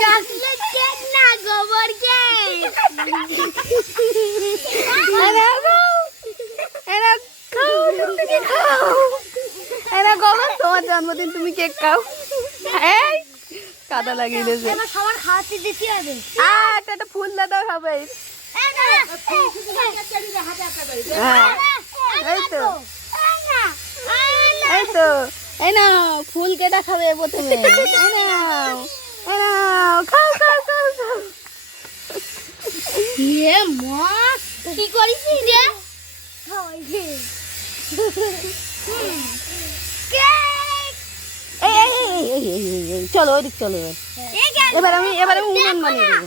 Chocolate cake না, গোবর cake. তোমার জন্মদিন, তুমি কেক খাও। এই কাদা লাগিয়ে দিয়েছে। এবার সবার খাওয়াতে দিতে হবে। একটা ফুল দাদা হবে। এই তো এই তো এই না ফুল কেটা খাবে প্রথমে। খাও খাও খাও খাও। এ মা, কি করিস রে? চলো ওইদিক চলো। এবার আমি উনুন বানিয়ে দেবো।